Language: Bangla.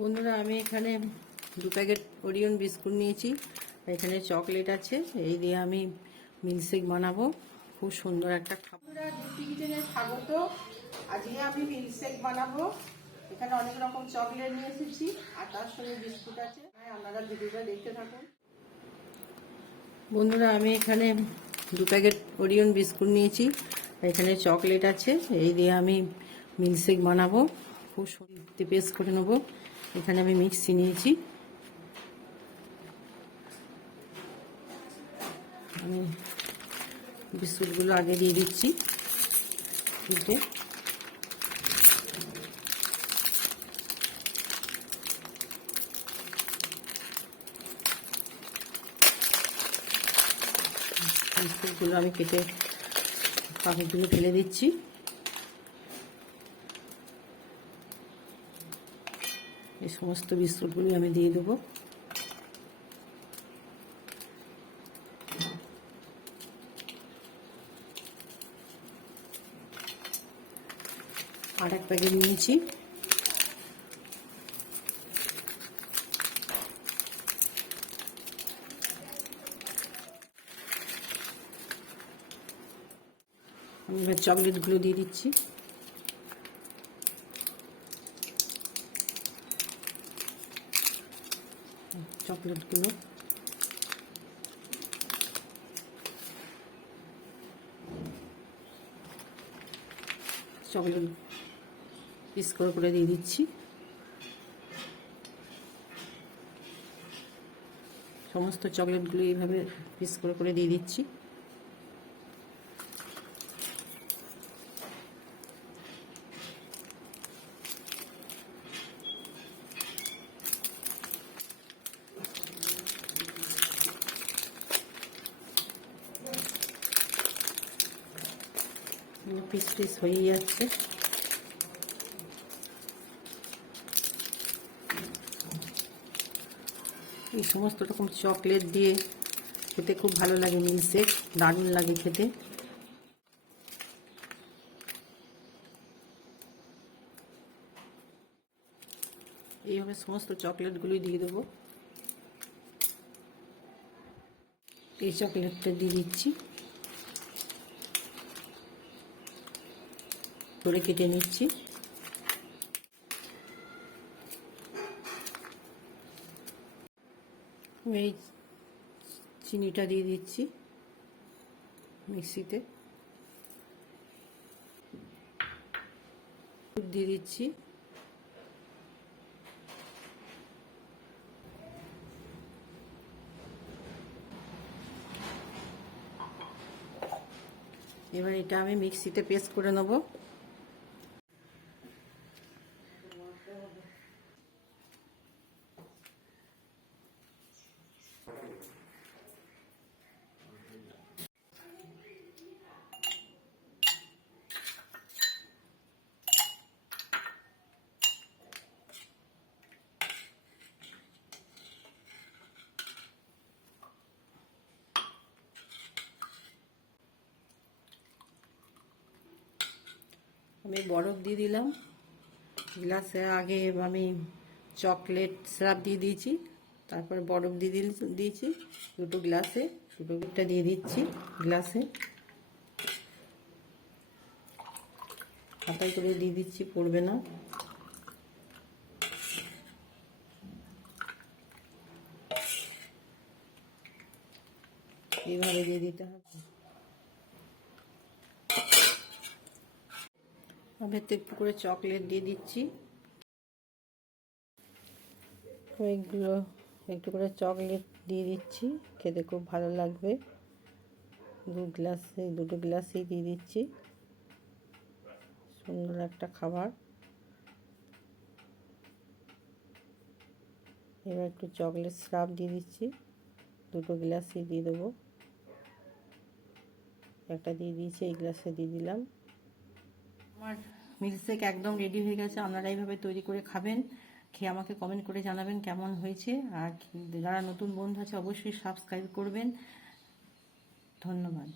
বন্ধুরা আমি এখানে দু প্যাকেট ওরিয়ন বিস্কুট নিয়েছি। এখানে চকলেট আছে এই দিয়ে আমি মিল্কশেক বানাবো। খুব সুন্দর একটা খাবার। কিচেনে স্বাগত। আজকে আমি মিল্কশেক বানাবো। এখানে অনেক রকম চকলেট নিয়ে এসেছি আর তার সঙ্গে বিস্কুট আছে। হ্যাঁ, আপনারা ভিডিওটা দেখতে থাকুন। বন্ধুরা আমি এখানে দু প্যাকেট ওরিয়ন বিস্কুট নিয়েছি। এখানে চকলেট আছে এই দিয়ে আমি মিল্কশেক বানাবো। খুব পেস্ট করে নেব। এখানে আমি মিক্সি নিয়েছি। আমি বিস্কুটগুলো আগে দিয়ে দিচ্ছি। দিতে বিস্কুটগুলো আমি কেটে পাখিগুলো ফেলে দিচ্ছি। এই সমস্ত বিস্কুটগুলি আমি দিয়ে দেবো। আর এক প্যাকেট নিয়েছি। আমি এবার চকলেটগুলো দিয়ে দিচ্ছি। চকলেটগুলো চকলেট পিস করে করে দিয়ে দিচ্ছি। সমস্ত চকলেটগুলো এইভাবে পিস করে করে দিয়ে দিচ্ছি। পিস পিস হয়ে যাচ্ছে এই সমস্ত রকম চকলেট দিয়ে খেতে খুব ভালো লাগে মিলশেক দারুণ লাগে খেতে। এইভাবে সমস্ত চকলেটগুলি দিয়ে দেবো। এই চকলেটটা দিয়ে দিচ্ছি। করে কেটে নিচ্ছি। এই চিনিটা দিয়ে দিচ্ছি মিক্সিতে। দিয়ে দিচ্ছি। এবার এটা আমি মিক্সিতে পেস্ট করে নেব। আমি বরফ দিয়ে দিলাম। গ্লাসে আগে আমি চকলেট সিরাপ দিয়ে দিয়েছি। তারপর বরফ দিয়ে দিল, দিয়েছি দুটো গ্লাসে। দুটো দুটোটা দিয়ে দিচ্ছি গ্লাসে। হাতায় করে দিয়ে দিচ্ছি, পড়বে না। এইভাবে দিয়ে দিতে হবে। আমি একটু করে চকলেট দিয়ে দিচ্ছি। কয়েকগুলো একটু করে চকলেট দিয়ে দিচ্ছি, খেতে খুব ভালো লাগবে। দু গ্লাসে দুটো গ্লাসেই দিয়ে দিচ্ছি। সুন্দর একটা খাবার। এবার একটু চকলেট স্রাব দিয়ে দিচ্ছি। দুটো গ্লাসই দিয়ে দেবো। একটা দিয়ে দিয়েছি, এই গ্লাসে দিয়ে দিলাম। আমার মিল্কশেক একদম রেডি হয়ে গেছে। আপনারা এইভাবে তৈরি করে খাবেন। খেয়ে আমাকে কমেন্ট করে জানাবেন কেমন হয়েছে। আর যারা নতুন বন্ধু আছে, অবশ্যই সাবস্ক্রাইব করবেন। ধন্যবাদ।